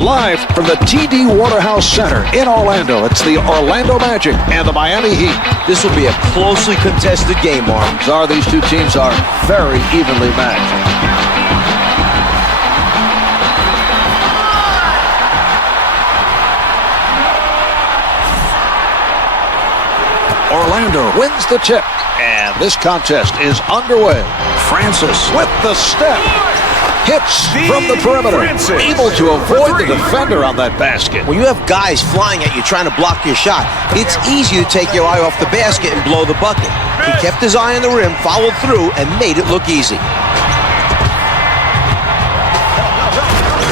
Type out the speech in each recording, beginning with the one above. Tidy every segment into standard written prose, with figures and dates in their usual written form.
Live from the TD Waterhouse Center in Orlando, it's the Orlando Magic and the Miami Heat. This will be a closely contested game, Mark. These two teams are very evenly matched. Orlando wins the tip, and this contest is underway. Francis with the step. Hits from the perimeter, able to avoid the defender on that basket. When you have guys flying at you trying to block your shot, it's easy to take your eye off the basket and blow the bucket. He kept his eye on the rim, followed through, and made it look easy.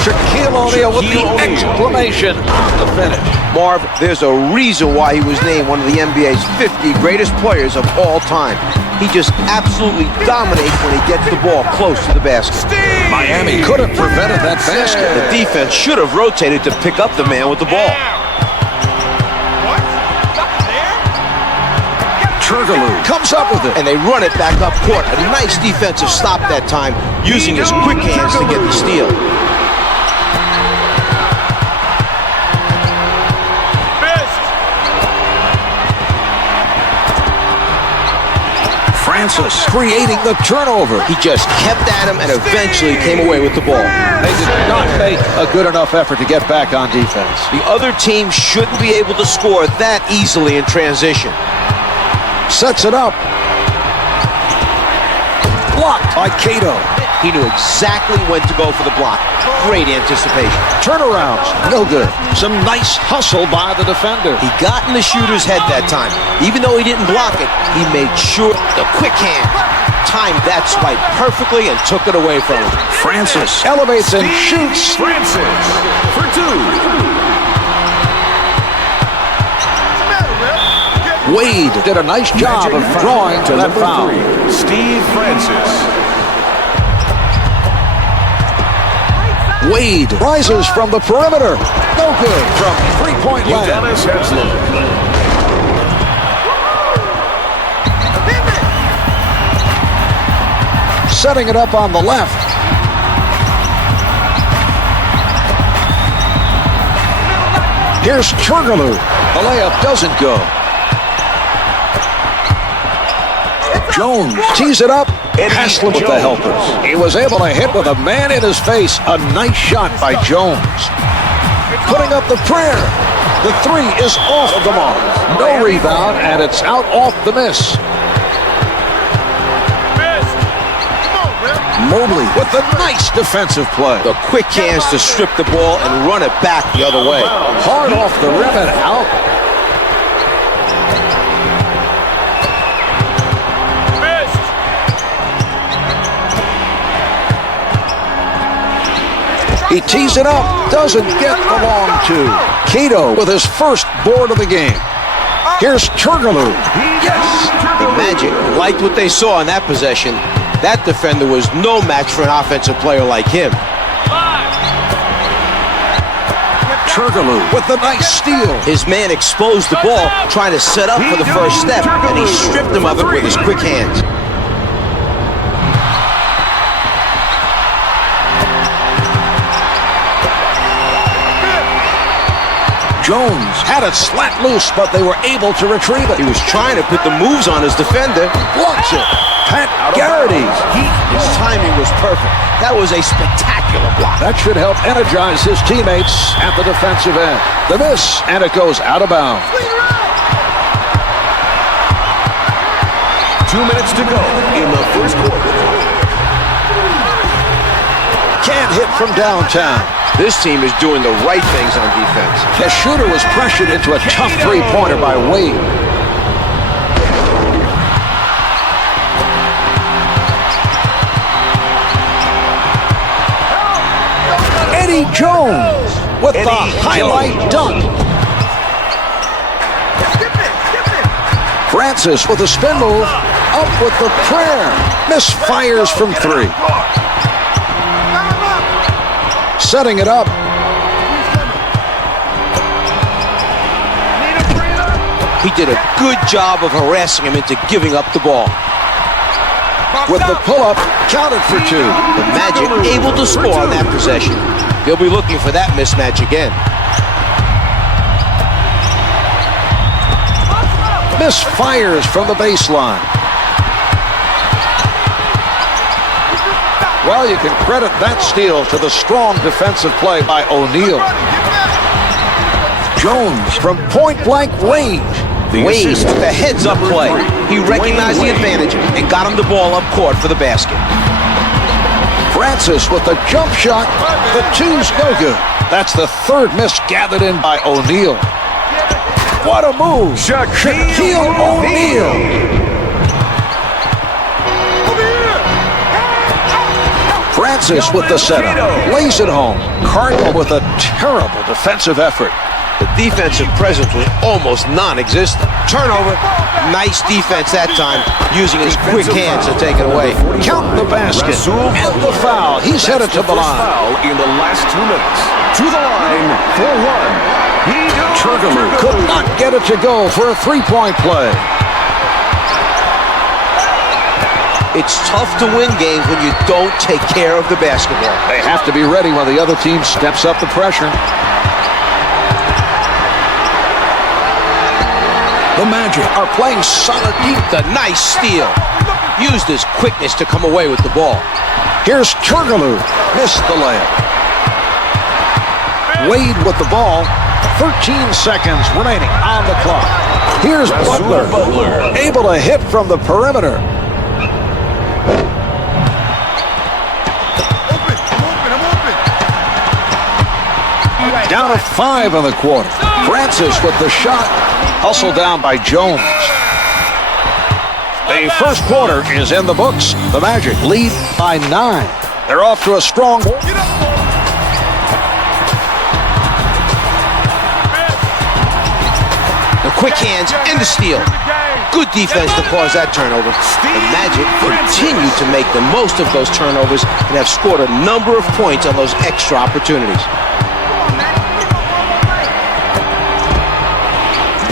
Shaquille O'Neal with the exclamation on the finish. Marv, there's a reason why he was named one of the NBA's 50 greatest players of all time. He just absolutely dominates when he gets the ball close to the basket. Miami could have prevented that basket. The defense should have rotated to pick up the man with the ball. Hdqr comes up with it. And they run it back up court. A nice defensive stop that time, using his quick hands to get the steal. Francis creating the turnover. He just kept at him and eventually came away with the ball. They did not make a good enough effort to get back on defense. The other team shouldn't be able to score that easily in transition. Sets it up. Blocked by Cato. He knew exactly when to go for the block. Great anticipation. Turnarounds, no good. Some nice hustle by the defender. He got in the shooter's head that time. Even though he didn't block it, he made sure the quick hand timed that swipe perfectly and took it away from him. Francis elevates and shoots. Francis for two. Wade did a nice job of drawing to that foul. Steve Francis. Wade rises from the perimeter. No good from three-point line. Dennis Henslow. Setting it up on the left. Here's Hdqr. The layup doesn't go. Jones tees it up. Haslem with the helpers. He was able to hit with a man in his face. A nice shot by Jones. Putting up the prayer. The three is off the mark. No rebound, and it's out off the miss. Mobley with a nice defensive play. The quick hands to strip the ball and run it back the other way. Hard off the rim and out. He tees it up, doesn't get the long two. Cato with his first board of the game. Here's Hdqr. Yes! The Magic liked what they saw in that possession. That defender was no match for an offensive player like him. Hdqr with a nice steal. His man exposed the ball, trying to set up for the first step, and he stripped him of it with his quick hands. Jones had it slat loose, but they were able to retrieve it. He was trying to put the moves on his defender. Blocks it. Pat Garrity. His timing was perfect. That was a spectacular block. That should help energize his teammates at the defensive end. The miss, and it goes out of bounds. 2 minutes to go in the first quarter. Can't hit from downtown. This team is doing the right things on defense. The shooter was pressured into a tough three-pointer by Wade. Eddie Jones with the highlight dunk. Francis with a spin move. Up with the prayer. Misfires from three. Setting it up. He did a good job of harassing him into giving up the ball. With the pull-up, counted for two. The Magic able to score on that possession. They'll be looking for that mismatch again. Misfires from the baseline. Well, you can credit that steal to the strong defensive play by O'Neal. Jones from point-blank range. Wade, the heads-up play. He recognized the advantage and got him the ball up court for the basket. Francis with the jump shot. The two's no good. That's the third miss gathered in by O'Neal. What a move. Shaquille O'Neal. Francis with the setup. Lays it home. Cardinal with a terrible defensive effort. The defensive presence was almost non-existent. Turnover. Nice defense that time, using his quick hands to take it away. Count the basket and the foul. He's headed to the line. Foul in the last 2 minutes. To the line for one. Hdqr could not get it to go for a three-point play. It's tough to win games when you don't take care of the basketball. They have to be ready when the other team steps up the pressure. The Magic are playing solid deep. The nice steal. Used his quickness to come away with the ball. Here's Hdqr. Missed the layup. Wade with the ball. 13 seconds remaining on the clock. Here's Butler. Able to hit from the perimeter. Down to 5 in the quarter. Francis with the shot. Hustled down by Jones. The first quarter is in the books. The Magic lead by 9. They're off to a strong... The quick hands and the steal. Good defense to cause that turnover. The Magic continue to make the most of those turnovers and have scored a number of points on those extra opportunities.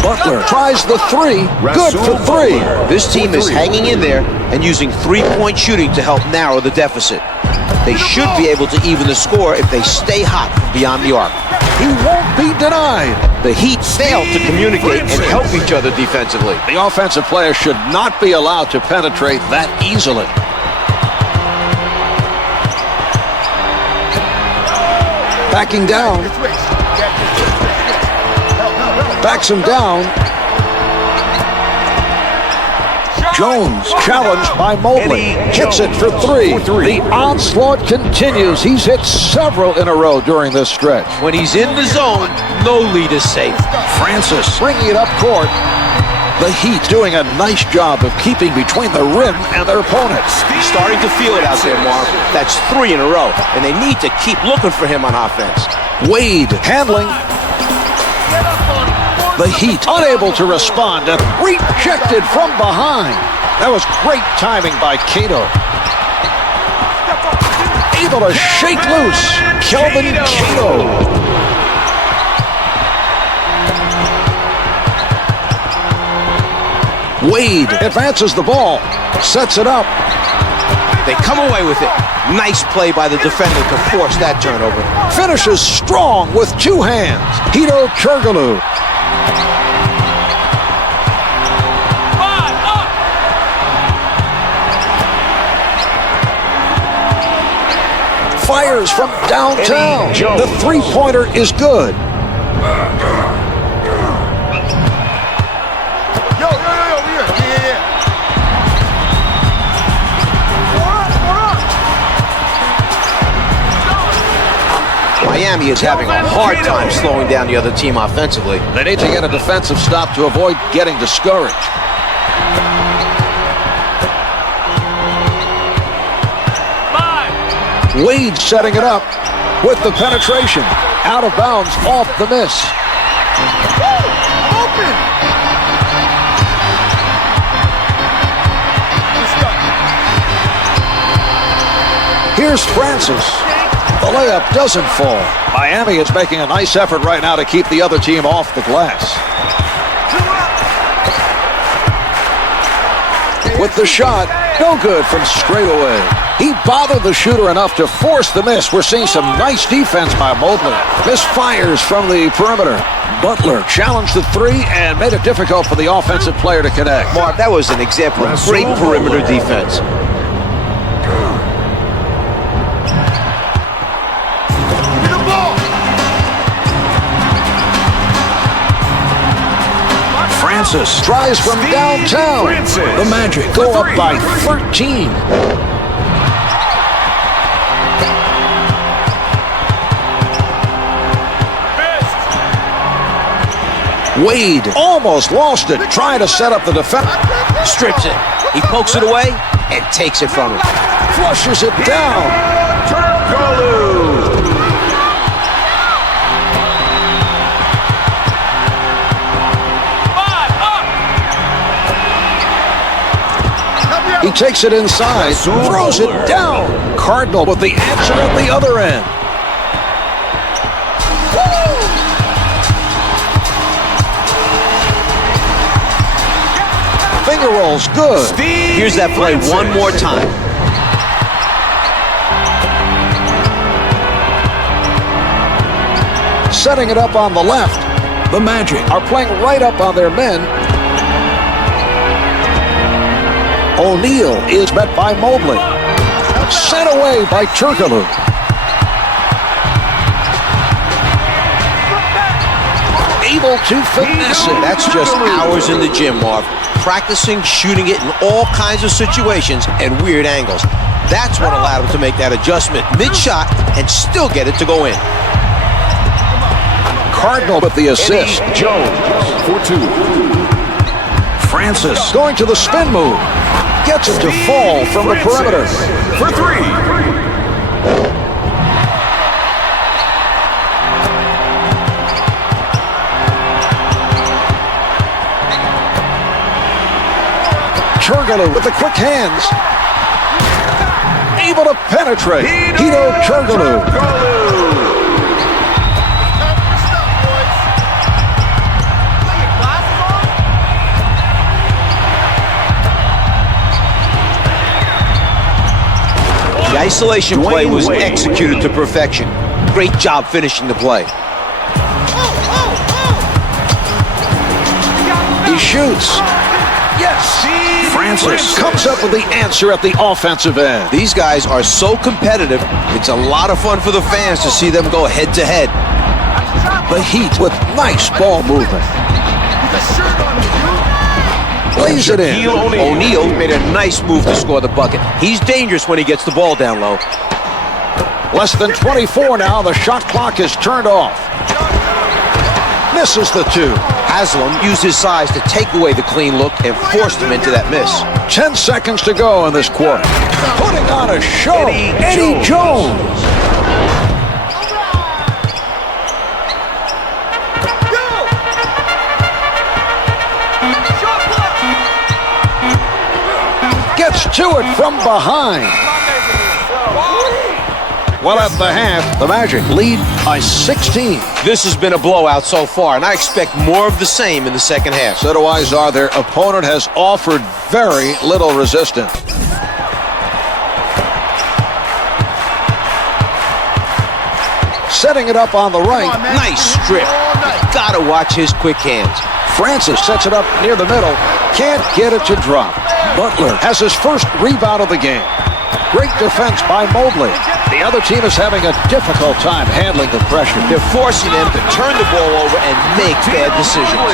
Butler tries the three. Good for 3. This team is hanging in there and using three-point shooting to help narrow the deficit. They should be able to even the score if they stay hot beyond the arc. He won't be denied. The Heat failed to communicate and help each other defensively. The offensive player should not be allowed to penetrate that easily. Backing down. Backs him down. Jones challenged by Mobley. Hits it for 3. The onslaught continues. He's hit several in a row during this stretch. When he's in the zone, no lead is safe. Francis bringing it up court. The Heat doing a nice job of keeping between the rim and their opponents. He's starting to feel it out there, Marv. That's 3 in a row, and they need to keep looking for him on offense. Wade handling. The Heat unable to respond and rejected from behind. That was great timing by Cato. Able to shake loose. Kelvin Cato. Wade advances the ball. Sets it up. They come away with it. Nice play by the defender to force that turnover. Finishes strong with 2 hands. Hdqr. Fires from downtown. The three-pointer is good. Miami is having a hard time slowing down the other team offensively. They need to get a defensive stop to avoid getting discouraged. Wade setting it up with the penetration. Out of bounds off the miss. Here's Francis. The layup doesn't fall. Miami is making a nice effort right now to keep the other team off the glass. With the shot, No good from straight away. He bothered the shooter enough to force the miss. We're seeing some nice defense by Mobley. Misfires from the perimeter. Butler challenged the three and made it difficult for the offensive player to connect. Mark, that was an example of great perimeter defense. Francis tries from downtown. The Magic go up by 13. Wade almost lost it, trying to set up the defense. Strips it. He pokes it away and takes it from him. Flushes it down. He takes it inside, throws it down. Cardinal with the answer at the other end. Finger rolls good. Here's that play one more time. Setting it up on the left. The Magic are playing right up on their men. O'Neal is met by Mobley. Sent away by Turkoglu. Able to finesse it. That's just hours in the gym, Marv. Practicing shooting it in all kinds of situations and weird angles. That's what allowed him to make that adjustment mid-shot and still get it to go in. Cardinal with the assist. Jones for two. Francis going to the spin move. Gets it to fall from the perimeter. For three. Turkoglu with the quick hands. Able to penetrate. Hdqr. The isolation play was executed to perfection. Great job finishing the play. He shoots. Yes. Francis comes up with the answer at the offensive end. These guys are so competitive, it's a lot of fun for the fans to see them go head-to-head. The Heat with nice ball movement. Lays it in. O'Neal made a nice move to score the bucket. He's dangerous when he gets the ball down low. Less than 24 now. The shot clock is turned off. Misses the two. Haslam used his size to take away the clean look and forced him into that miss. 10 seconds to go in this quarter. Putting on a show. Eddie Jones. Gets to it from behind. Well, at the half, the Magic lead by 16. This has been a blowout so far, and I expect more of the same in the second half. So do I, Czar. Their opponent has offered very little resistance. Setting it up on the right. Nice strip. You gotta watch his quick hands. Francis sets it up near the middle. Can't get it to drop. Butler has his first rebound of the game. Great defense by Mobley. The other team is having a difficult time handling the pressure. They're forcing them to turn the ball over and make bad decisions.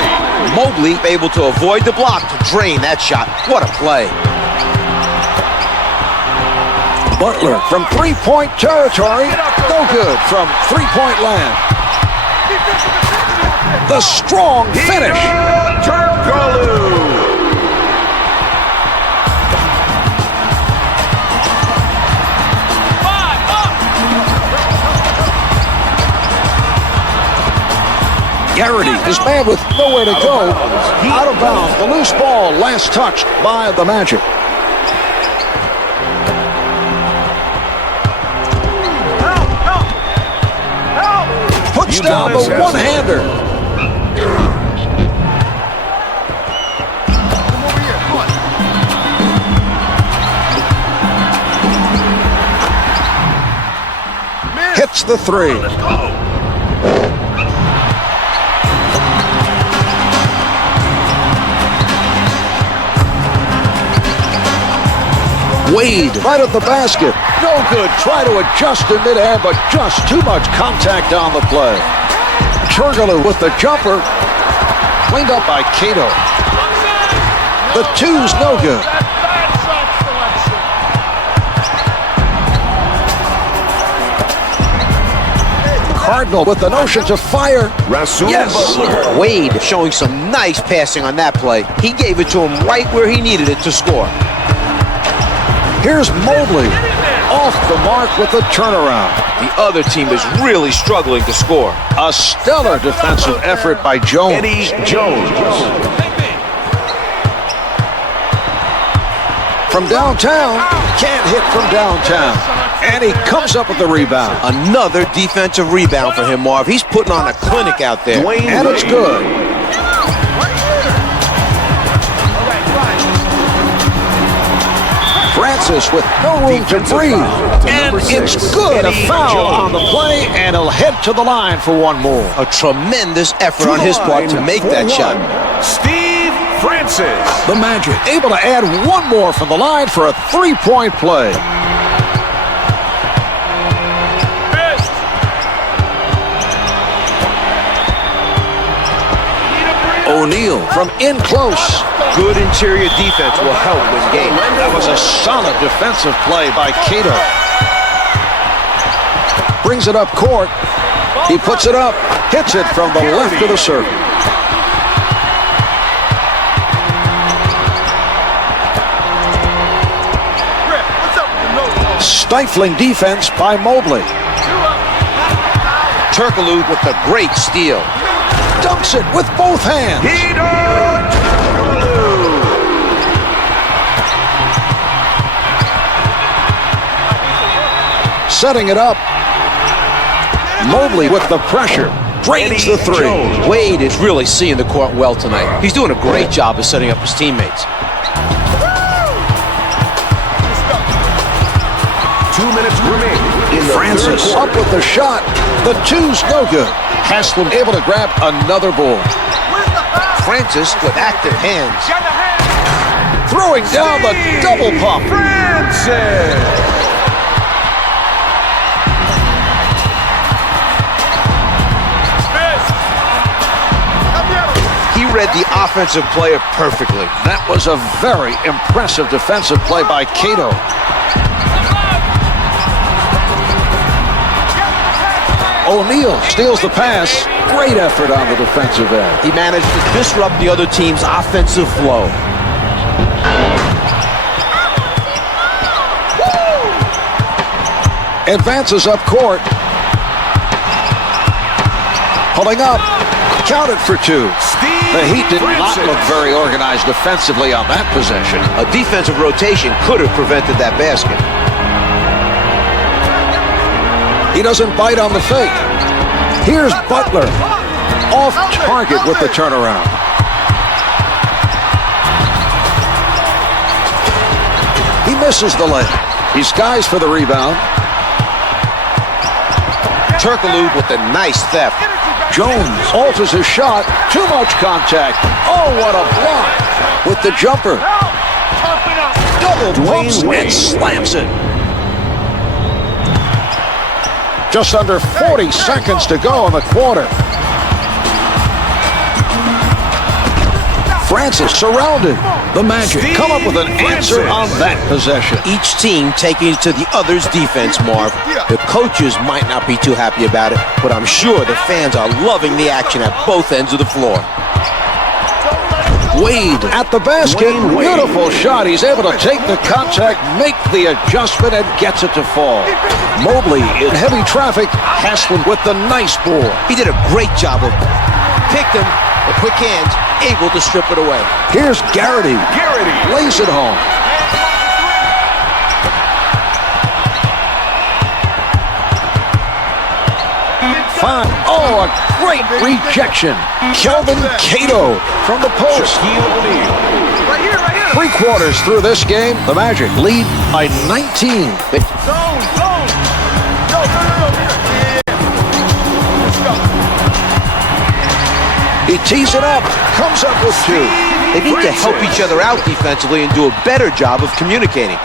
Mobley able to avoid the block to drain that shot. What a play. Butler from three-point territory. No good from three-point land. The strong finish. Garrity is man with nowhere to go. Out of bounds. The loose ball last touched by the Magic. Puts down the one-hander. hits the three. Wade right at the basket. No good. Try to adjust in midair, but just too much contact on the play. Turkoglu with the jumper. Cleaned up by Cato. The two's no good. Cardinal with the notion to fire. Yes. Wade showing some nice passing on that play. He gave it to him right where he needed it to score. Here's Mobley, off the mark with the turnaround. The other team is really struggling to score. A stellar defensive effort by Jones. Eddie Jones. From downtown, can't hit from downtown. And he comes up with the rebound. Another defensive rebound for him, Marv. He's putting on a clinic out there. And it's good. Francis with no room to breathe. And it's good. A foul on the play, and he'll head to the line for one more. A tremendous effort on his part to make that shot. Steve Francis. The Magic able to add one more from the line for a three-point play. O'Neal from in close. Good interior defense will help win games. That was a solid defensive play by Cato. Brings it up court. He puts it up. Hits it from the left of the circle. Stifling defense by Mobley. Turkoglu with a great steal. Dunks it with both hands. Setting it up. Mobley with the pressure. Drains the three. Wade is really seeing the court well tonight. He's doing a great job of setting up his teammates. 2 minutes remaining. Francis up with the shot. The two's no good. Haslam able to grab another ball. Francis with active hands. Throwing down the double pump. Francis. He read the offensive player perfectly. That was a very impressive defensive play by Cato. O'Neal steals the pass. Great effort on the defensive end. He managed to disrupt the other team's offensive flow. Advances up court. Pulling up. Counted for two. The Heat did not look very organized defensively on that possession. A defensive rotation could have prevented that basket. He doesn't bite on the fake. Here's Butler. Off target with the turnaround. He misses the layup. He skies for the rebound. Turkoglu with a nice theft. Jones alters his shot. Too much contact. Oh, what a block. With the jumper. Double pumps and slams it. Just under 40 seconds to go in the quarter. Francis surrounded. The Magic come up with an answer on that possession. Each team taking it to the other's defense, Marv. The coaches might not be too happy about it, but I'm sure the fans are loving the action at both ends of the floor. Wade at the basket. Beautiful shot. He's able to take the contact, make the adjustment, and gets it to fall. Mobley in heavy traffic. Haslam with the nice ball. He did a great job of picked him with quick hands, able to strip it away. Here's Garrity. Lays it home. Fine. Oh, a great rejection. Kelvin Cato from the post. Right here. 3 quarters through this game, the Magic lead by 19. Zone. Go. He tees it up, comes up with two. They need to help each other out defensively and do a better job of communicating.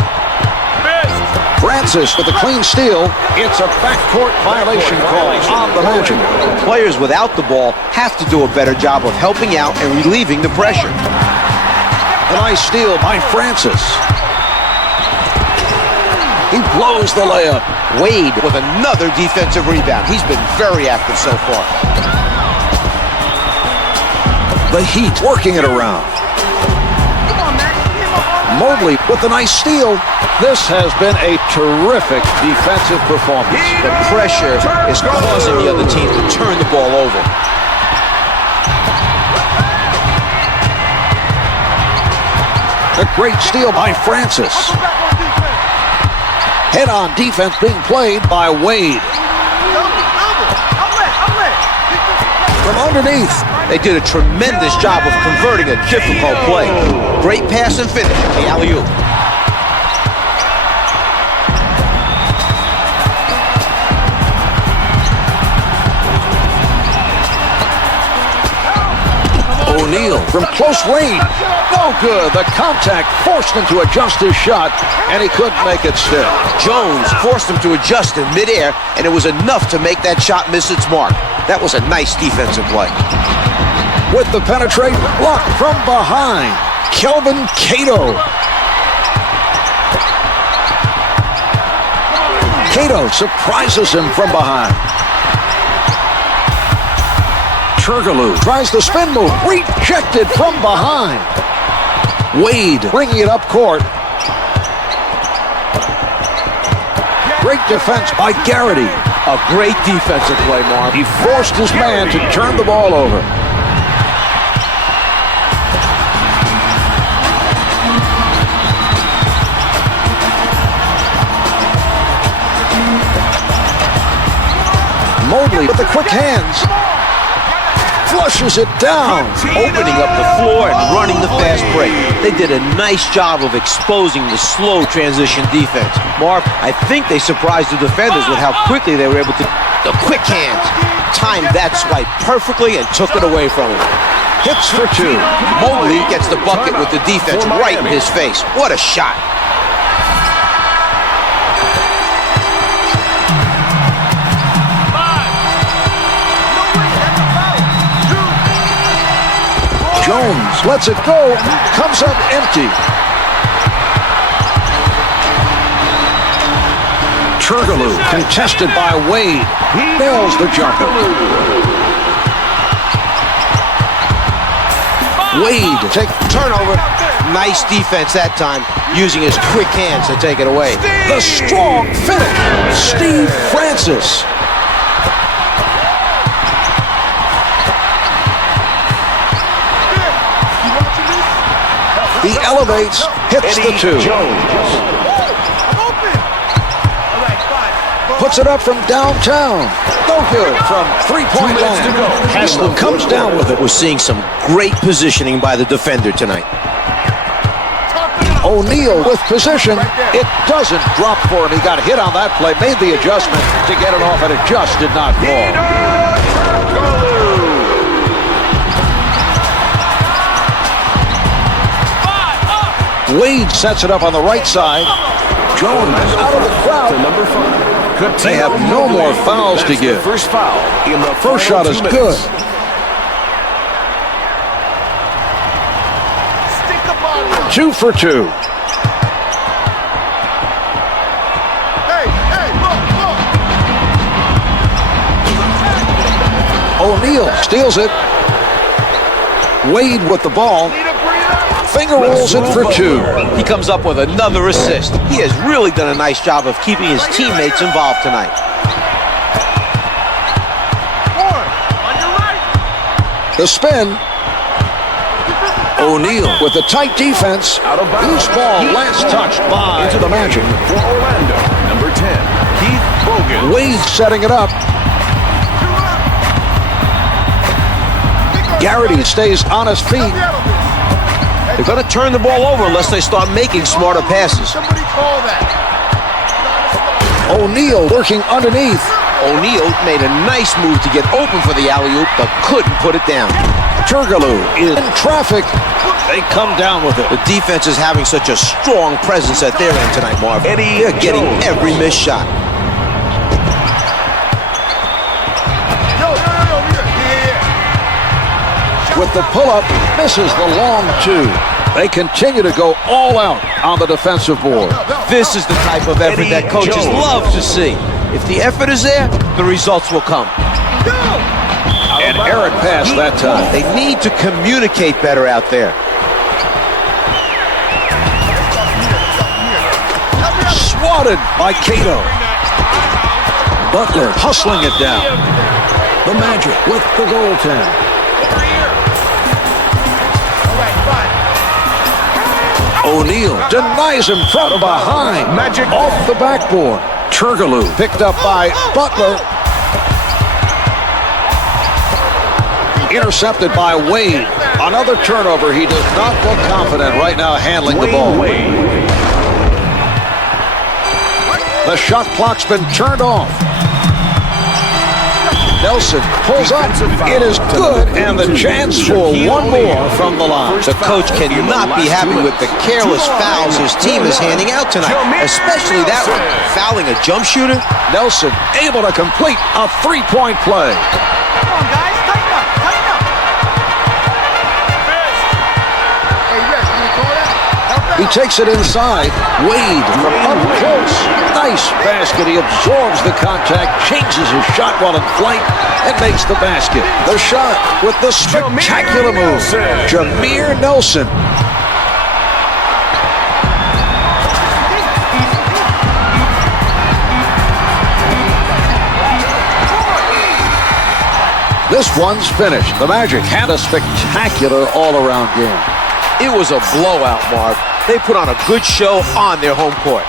Francis with a clean steal. It's a backcourt violation call on the Magic. Players without the ball have to do a better job of helping out and relieving the pressure. A nice steal by Francis. He blows the layup. Wade with another defensive rebound. He's been very active so far. The Heat working it around. Mobley with a nice steal. This has been a terrific defensive performance. The pressure is causing the other team to turn the ball over. A great steal by Francis. Head-on defense being played by Wade. From underneath. They did a tremendous job of converting a difficult play. Great pass and finish. The alley-oop. O'Neal from close range. No good. The contact forced him to adjust his shot, and he couldn't make it stick. Jones forced him to adjust in midair, and it was enough to make that shot miss its mark. That was a nice defensive play. With the penetrate, blocked from behind. Kelvin Cato. Cato surprises him from behind. Turkoglu tries the spin move, rejected from behind. Wade bringing it up court. Great defense by Garrity. A great defensive play, Mark. He forced his man to turn the ball over. Mobley with the quick hands. Flushes it down. Opening up the floor and running the fast break. They did a nice job of exposing the slow transition defense. Mark, I think they surprised the defenders with how quickly they were able to... The quick hands timed that swipe perfectly and took it away from him. Hits for two. Mobley gets the bucket with the defense right in his face. What a shot. Jones lets it go, comes up empty. Turkoglu contested by Wade. Nails the jumper. Wade take Turnover. Nice defense that time, using his quick hands to take it away. the strong finish. Steve Francis. He elevates, hits the two. Puts it up from downtown. No good from three-point line. Haslam comes down with it. We're seeing some great positioning by the defender tonight. O'Neal with position. It doesn't drop for him. He got hit on that play, made the adjustment to get it off, and it just did not fall. Wade sets it up on the right side. Jones out of the crowd. Number 5. They have no more fouls to give. First foul in the First shot is good. Two for two. O'Neal steals it. Wade with the ball. Finger rolls it for two. He comes up with another assist. He has really done a nice job of keeping his teammates involved tonight. The spin. O'Neal with the tight defense. Loose ball last touched by into the Magic. For Orlando, number 10, Keith Bogan. Wade setting it up. Garrity stays on his feet. They're going to turn the ball over unless they start making smarter passes. O'Neal working underneath. O'Neal made a nice move to get open for the alley-oop, but couldn't put it down. Turkoglu is in traffic. They come down with it. The defense is having such a strong presence at their end tonight, Marv. They're getting every missed shot. With the pull-up, misses the long two. They continue to go all out on the defensive board. This is the type of effort that coaches love to see. If the effort is there, the results will come. An errant pass that time. They need to communicate better out there. Swatted by Cato. Butler hustling it down. The Magic with the goaltend. O'Neal denies him from behind. Magic off the backboard. Turkoglu picked up by Butler. Intercepted by Wade. Another turnover. He does not look confident right now handling the ball. The shot clock's been turned off. Nelson pulls up. It is good, and the chance for one more from the line. The coach cannot be happy with the careless fouls his team is handing out tonight, especially that one. Fouling a jump shooter. Nelson able to complete a three-point play. Come on, guys. Tighten up. Tighten up. Hey, Rick, can you call that? He takes it inside. Wade from up close. Nice basket. He absorbs the contact, changes his shot while in flight, and makes the basket. The shot with the spectacular move. Jameer Nelson. This one's finished. The Magic had a spectacular all-around game. It was a blowout, Marv. They put on a good show on their home court.